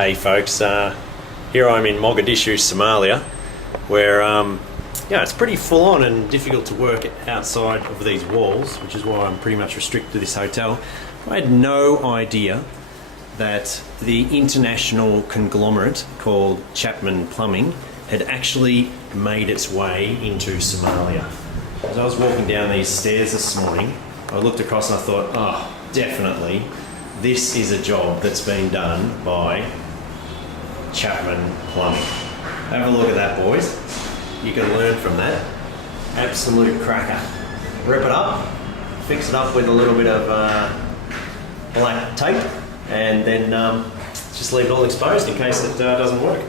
Hey folks, here I'm in Mogadishu, Somalia, where it's pretty full on and difficult to work outside of these walls, which is why I'm pretty much restricted to this hotel. I had no idea that the international conglomerate called Chapman Plumbing had actually made its way into Somalia. As I was walking down these stairs this morning, I looked across and I thought, oh, definitely, this is a job that's been done by Chapman Plumbing. Have a look at that, boys. You can learn from that. Absolute cracker. Rip it up, fix it up with a little bit of black tape, and then just leave it all exposed in case it doesn't work.